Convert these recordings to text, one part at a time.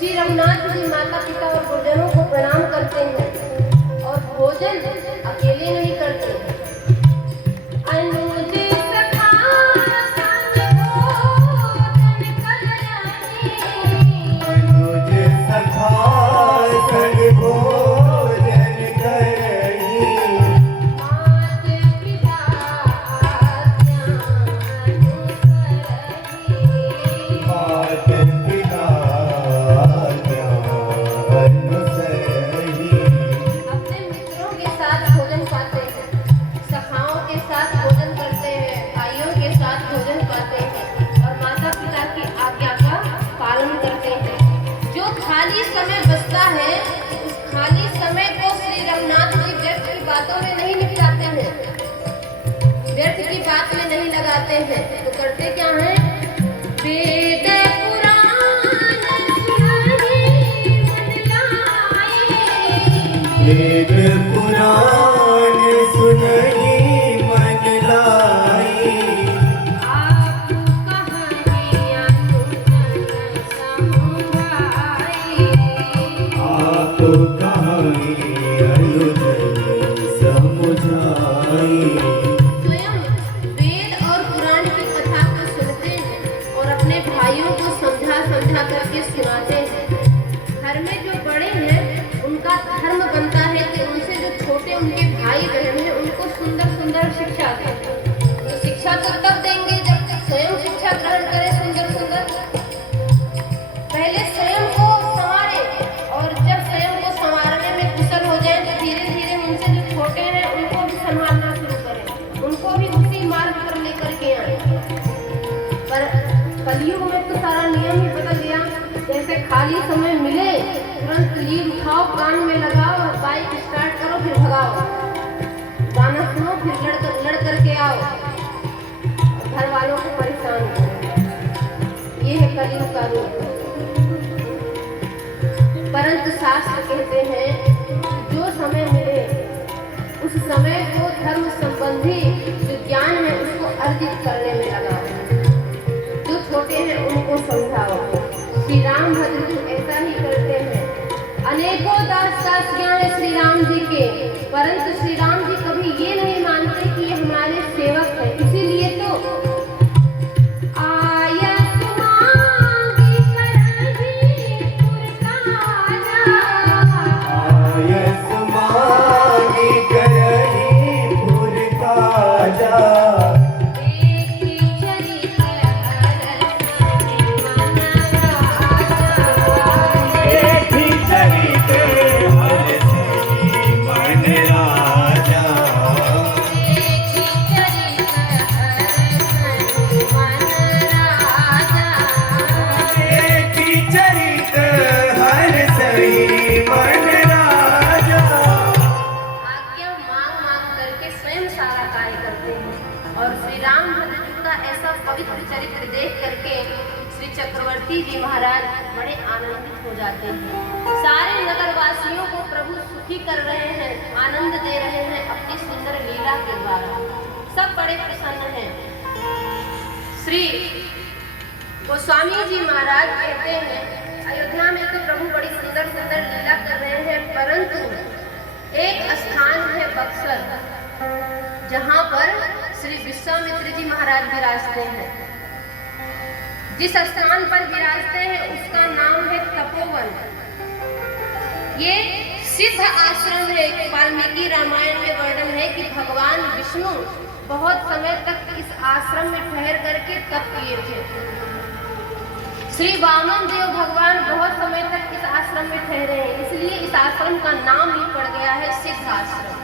श्री रघुनाथ जी माता पिता और गुरुजनों को प्रणाम करते हैं और भोजन अकेले नहीं करते। अनुज सखा संग भोजन करहि, अनुज सखा संग भोजन करहि, मात पिता आज्ञा अनुसरहि। मात पिता आज्ञा अनुसरहि। अपने मित्रों के साथ भोजन पाते हैं, सखाओं के साथ भोजन करते हैं, भाइयों के साथ भोजन पाते हैं और माता पिता की आज्ञा का पालन करते हैं। जो खाली समय बचता है उस खाली समय को श्री रघुनाथ जी व्यर्थ की बातों में नहीं निपटाते हैं, व्यर्थ की बात में नहीं लगाते हैं। तो करते क्या है? वेद पुराण सुनहि मन लाइ, वेद पुराण सुनहि मन लाइ, आप कहानी अनुजन समुझाइ। आप कहानी अनुजन समुझाइ। स्वयं वेद और पुराण की कथा को सुनते हैं और अपने भाइयों को समझा समझा करके सुनाते हैं। घर में जो बड़े हैं उनका धर्म बनता है कि उनसे जो छोटे उनके भाई बहन हैं उनको सुंदर सुंदर शिक्षा दें। तो शिक्षा तो तब देंगे जब स्वयं शिक्षा ग्रहण करें सुंदर सुंदर। पहले स्वयं को संवारें और जब स्वयं को संवारने में कुशल हो जाए तो धीरे धीरे उनसे जो छोटे हैं उनको भी संभालना शुरू करें, उनको भी उसी मार्ग पर लेकर के आए। पर कलयुग में तो सारा नियम ही बदल गया। जैसे खाली समय मिले तुरंत लीड उठाओ, कान में लगाओ और बाइक स्टार्ट करो, फिर भगाओ, गाना सुनो, फिर लड़ करके आओ, घर वालों को परेशान करो। ये है कलयुग का रूप। परंतु शास्त्र कहते हैं जो समय मिले उस समय को धर्म संबंधी जो ज्ञान है उसको अर्जित करने में लगाओ, जो छोटे हैं उनको समझाओ। श्री राम भद्र जी ऐसा ही करते हैं। अनेकों दास दासियां हैं श्री राम जी के, परंतु श्री राम जी कभी ये नहीं मानते कि ये हमारे सेवक हैं। इसीलिए तो आयत मांगी करहि पुर काजा, आयस मांगी करहि पुर काजा, देखि चरित हरहि मन राजा। देखि चरित हरहि मन राजा, देखि चरित हरहि मन राजा। देखि चरित हरहि मन राजा। आज्ञा मांग मांग करके स्वयं सारा कार्य करते हैं और श्री राम भद्र जी का ऐसा पवित्र चरित्र देख करके श्री चक्रवर्ती जी महाराज बड़े आनंदित हो जाते हैं। सारे नगरवासियों को प्रभु सुखी कर रहे हैं, आनंद दे रहे हैं अपनी सुंदर लीला के द्वारा। सब बड़े प्रसन्न हैं। श्री गोस्वामी जी महाराज कहते हैं अयोध्या में तो प्रभु बड़ी सुंदर सुंदर लीला कर रहे हैं, परंतु एक स्थान है बक्सर जहाँ पर श्री विश्वामित्र जी महाराज विराजते हैं। जिस स्थान पर विराजते हैं उसका नाम है तपोवन। ये सिद्ध आश्रम है। वाल्मीकि रामायण में वर्णन है कि भगवान विष्णु बहुत समय तक इस आश्रम में ठहर करके तप किए थे। श्री वामन देव भगवान बहुत समय तक इस आश्रम में ठहरे हैं, इसलिए इस आश्रम का नाम ही पड़ गया है सिद्ध आश्रम।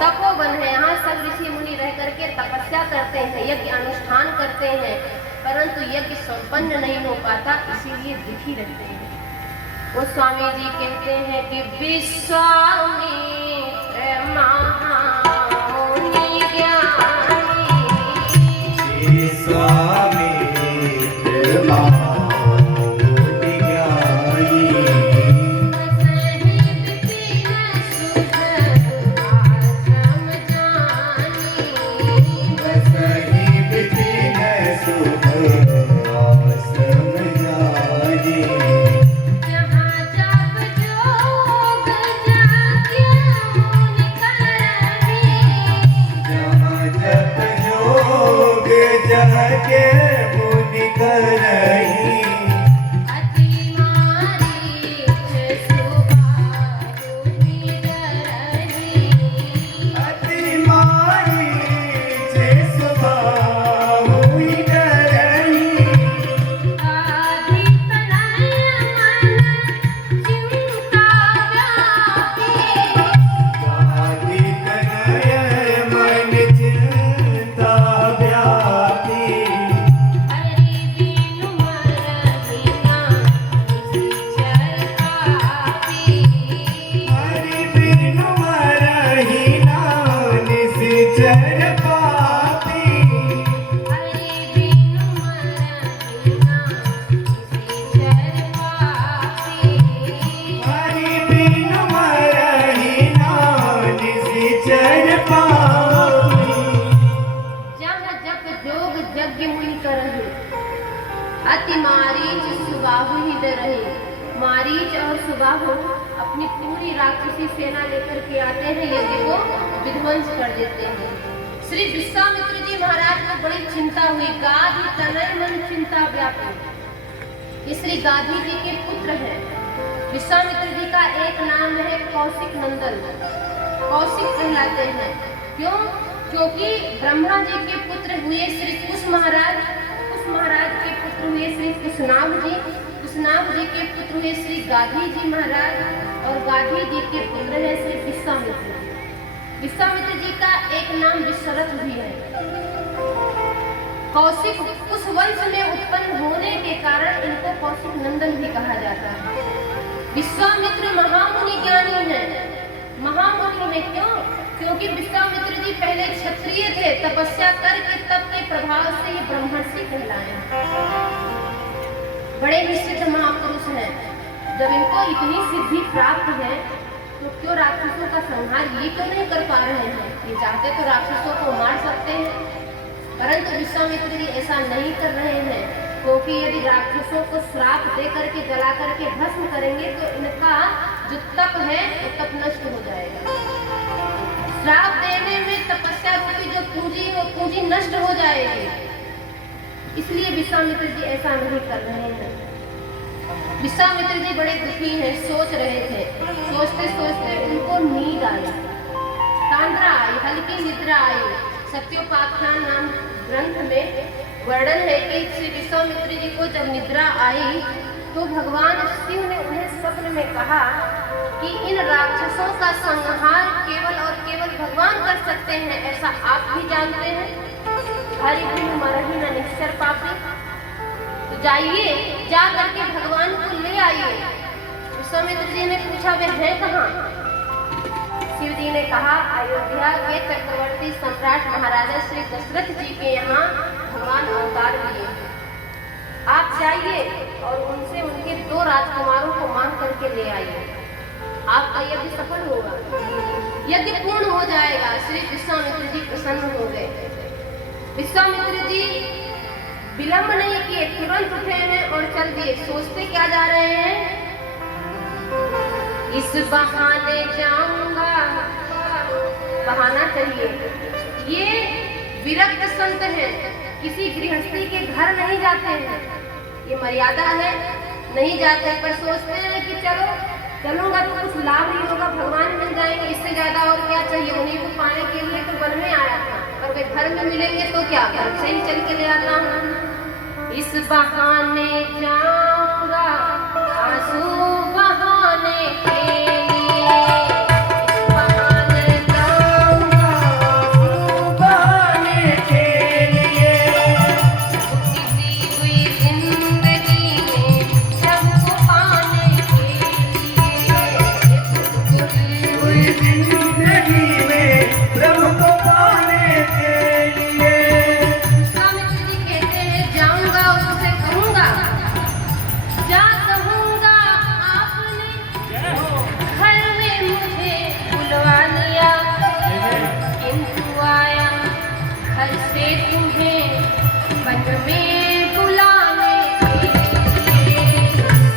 तपोवन है। यहाँ सब ऋषि मुनि रह करके तपस्या करते हैं, यज्ञ अनुष्ठान करते हैं, परंतु यज्ञ संपन्न नहीं हो पाता, इसीलिए दुखी रहते हैं। वो स्वामी जी कहते हैं कि विश्वामित्र महामुनि ज्ञानी, विश्वामित्र महामुनि ज्ञानी, बसहि विपिन सुख आश्रम जानी। बसहि विपिन सुख आश्रम जानी। अति मारीच सुबाहु ही न रहे। मारीच और सुबाहु अपनी पूरी राक्षसी सेना लेकर के आते हैं, यज्ञ को विध्वंस कर देते हैं। श्री विश्वामित्र जी महाराज को बड़ी चिंता हुई। गाधी तनय मन चिंता व्यापी। ये श्री गाधी जी के पुत्र हैं। विश्वामित्र जी का एक नाम है कौशिक नंदन, कौशिक कहलाते हैं। क्यों? क्योंकि ब्रह्मा जी के पुत्र हुए श्री कुश महाराज, कुश महाराज के पुत्र हुए श्री कुशनाभ जी, कुशनाभ जी के पुत्र हुए श्री गाधी जी महाराज, और गाधी जी के पुत्र है श्री विश्वामित्र। विश्वामित्र जी का एक नाम विश्वरथ भी है। कौशिक कुश वंश में उत्पन्न होने के कारण इनको कौशिक नंदन भी कहा जाता है। विश्वामित्र महामुनि ज्ञानी है, महामुनि है। क्यों? क्योंकि विश्वामित्र जी पहले क्षत्रिय थे, तपस्या करके तप के प्रभाव से ये ब्रह्मर्षि कहलाए। बड़े ही सिद्ध महापुरुष हैं। जब इनको इतनी सिद्धि प्राप्त है तो क्यों राक्षसों का संहार ये क्यों नहीं कर पा रहे हैं? ये चाहते तो राक्षसों को मार सकते हैं, परंतु विश्वामित्र जी ऐसा नहीं कर रहे हैं, क्योंकि यदि राक्षसों को श्राप दे करके जला करके भस्म करेंगे तो इनका जो तप है वो तप नष्ट हो जाएगा। श्राप देने में तपस्या रूपी जो पूंजी है वो पूंजी नष्ट हो जाएगी। इसलिए विश्वामित्र जी ऐसा नहीं कर रहे हैं। विश्वामित्र जी बड़े दुखी हैं, सोच रहे थे। सोचते सोचते उनको नींद आई, तांद्रा आई, हल्की निद्रा आई। सत्योपाख्यान नाम ग्रंथ में वर्णन है कि श्री विश्वामित्र जी को जब निद्रा आई तो भगवान शिव ने उन्हें स्वप्न में कहा कि इन राक्षसों का संहार केवल और केवल भगवान कर सकते हैं, ऐसा आप भी जानते हैं। हरि बिन मरहि न निश्चर पापी। तो जाइए, जा करके भगवान को ले आइए। विश्वामित्र जी ने पूछा वे हैं कहाँ? शिव जी ने कहा अयोध्या के चक्रवर्ती सम्राट महाराजा श्री दशरथ जी के यहाँ भगवान अवतार लिए। आप जाइए और उनसे उनके 2 राजकुमारों को मांग करके ले आइए। आपका यज्ञ सफल होगा, यज्ञ पूर्ण हो जाएगा। श्री विश्वामित्र जी प्रसन्न हो गए। विश्वामित्र जी विलंब नहीं किए, तुरंत उठे हैं और चल दिए। सोचते क्या जा रहे हैं? इस बहाने जाऊंगा, बहाना चाहिए। ये विरक्त संत हैं, किसी गृहस्थी के घर नहीं जाते हैं, ये मर्यादा है, नहीं जाते। पर सोचते हैं कि चलो चलूंगा तो कुछ लाभ ही होगा, भगवान मिल जाएंगे, इससे ज्यादा और क्या चाहिए। उन्हीं को पाने के लिए तो वन में आया था, पर वे घर में मिलेंगे तो क्या, घर से ही चल के ले आता हूँ। इस बहाने जाऊंगा, आंसू बहाने के लिए, इस बहाने जाऊंगा, आंसू बहाने के लिए। बीती हुई जिंदगी में सबको पाने के लिए, बीती हुई जिंदगी में प्रभु को पाने के लिए। विश्वामित्र जी कहते हैं जाऊंगा, उससे कहूंगा, जा कहूंगा आपने घर में मुझे बुलवा लिया, किंतु आया घर से तुम्हें वन में बुलाने के लिए।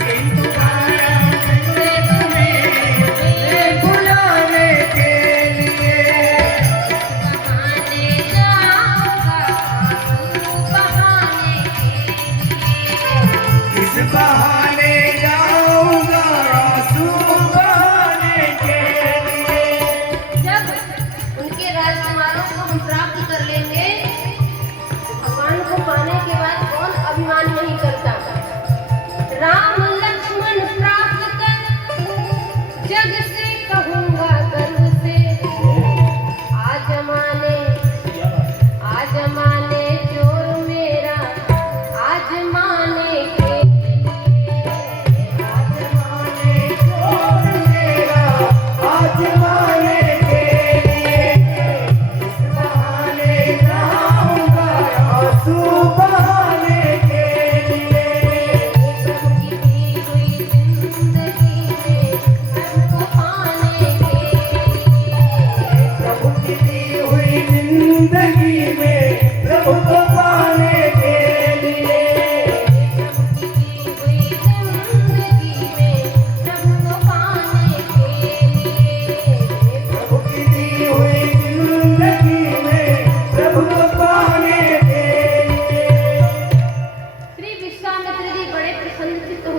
किंतु आया से तुम्हें बुलाने के लिए। बहाने जाऊंगा, आंसू बहाने के लिए। इस बहाने जाऊंगा, आंसू बहाने के लिए। जब उनके राजकुमारों को हम प्राप्त कर लेंगे, भगवान को पाने के बाद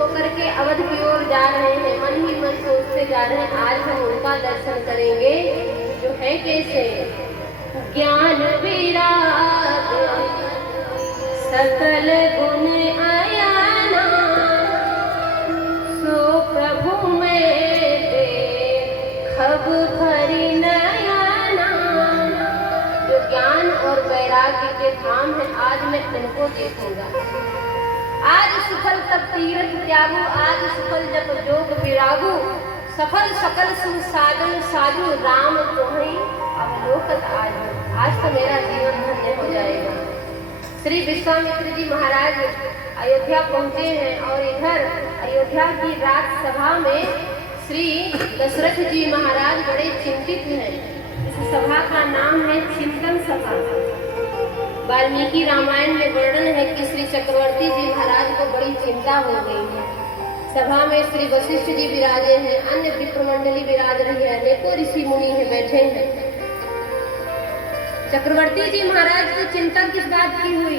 होकर के अवध की ओर जा रहे हैं। मन ही मन सोचते जा रहे हैं आज हम उनका दर्शन करेंगे जो है कैसे। ज्ञान विराग सकल गुण अयाना, सो प्रभु में देखब भरी नयना। जो ज्ञान और वैराग्य के धाम है आज मैं तुमको देखूंगा। आज सफल तब तीरथ त्यागू, आज सफल जब जोग विरागू। सफल सकल सुख साधन साधु, राम तुम्हें अवलोकत आज तो मेरा जीवन धन्य हो जाएगा। श्री विश्वामित्र जी महाराज अयोध्या पहुंचे हैं और इधर अयोध्या की राज सभा में श्री दशरथ जी महाराज बड़े चिंतित हैं। इस सभा का नाम है चिंतन सभा। वाल्मीकि रामायण में वर्णन है कि श्री चक्रवर्ती जी महाराज को बड़ी चिंता हो गई है। सभा में श्री वशिष्ठ जी विराजे हैं, अन्य विप्रमंडली विराज रही है, अनेकों ऋषि मुनि है बैठे हैं। चक्रवर्ती जी महाराज को चिंता किस बात की हुई?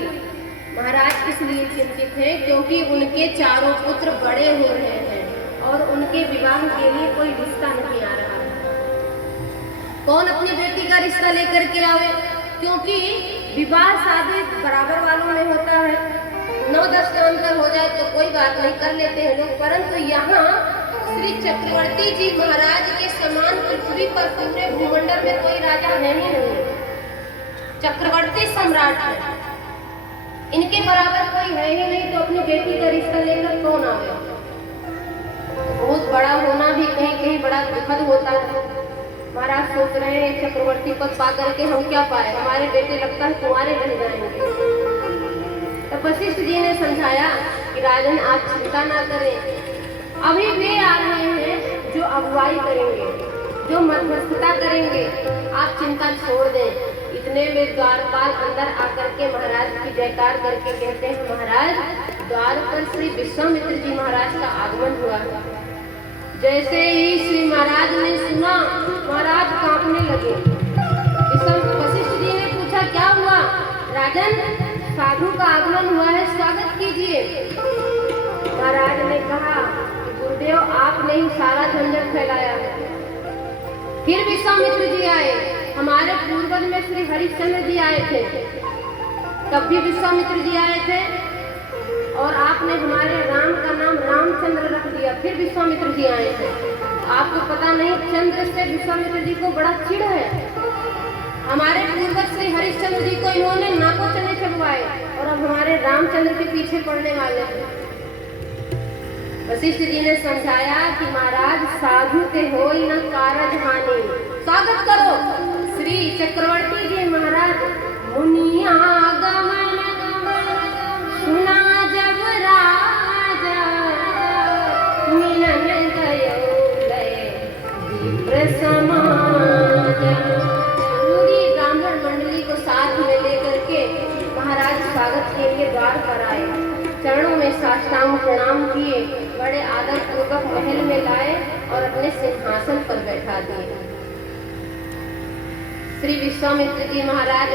महाराज इसलिए चिंतित हैं क्योंकि उनके चारों पुत्र बड़े हो रहे हैं और उनके विवाह के लिए कोई रिश्ता नहीं आ रहा है। कौन अपनी बेटी का रिश्ता लेकर के आवे? क्योंकि विवाह शादी बराबर वालों में होता है, 9-10 का अंतर हो जाए तो कोई बात नहीं, कर लेते हैं लोग। परंतु यहाँ श्री चक्रवर्ती जी महाराज के समान पृथ्वी पर पूरे भूमंडल में कोई राजा है ही नहीं। चक्रवर्ती सम्राट है, इनके बराबर कोई है ही नहीं, तो अपनी बेटी का रिश्ता लेकर कौन आवे? बहुत बड़ा होना भी कहीं कहीं बड़ा दुखद होता है। महाराज सोच रहे हैं चक्रवर्ती पद पा करके हम क्या पाए, हमारे बेटे लगता है कुंवारे रह जाएंगे। तो वशिष्ठ जी ने समझाया कि राजन आप चिंता ना करें, अभी वे आ रहे हैं जो अगुवाई करेंगे, जो मध्यस्थता करेंगे, आप चिंता छोड़ दें। इतने में द्वारपाल अंदर आकर के महाराज की जयकार करके कहते हैं महाराज द्वार पर श्री विश्वामित्र जी महाराज का आगमन हुआ। जैसे ही श्री महाराज ने सुना महाराज कांपने लगे। वशिष्ठ जी ने पूछा क्या हुआ? राजन साधु का आगमन हुआ है, स्वागत कीजिए। महाराज ने कहा गुरुदेव आपने ही सारा झंझट फैलाया है। फिर विश्वामित्र जी आए, हमारे पूर्वज में श्री हरिश्चंद्र जी आए थे, तब भी विश्वामित्र जी आए थे और आपने हमारे राम का नाम रामचंद्र रख दिया, फिर विश्वामित्र जी आए थे। आपको पता नहीं चंद्र से विश्वामित्र जी को बड़ा चिढ़ है। हमारे पूर्वज श्री हरिश्चंद्र जी को इन्होंने नाकों चने चबवाए और अब हमारे रामचंद्र के पीछे पड़ने वाले हैं। वशिष्ठ जी ने समझाया कि महाराज साधु के हो न कारज हानि, स्वागत करो श्री चक्रवर्ती जी महाराज। मुनिया गमन सुना जब राजा, मिलन गयो विप्र समाज। पूरी ब्राह्मण मंडली को साथ में लेकर के महाराज स्वागत के लिए द्वार पर आए, चरणों में साष्टांग प्रणाम किए, बड़े आदर पूर्वक महल में लाए और अपने सिंहासन पर बैठा दिए। श्री विश्वामित्र जी महाराज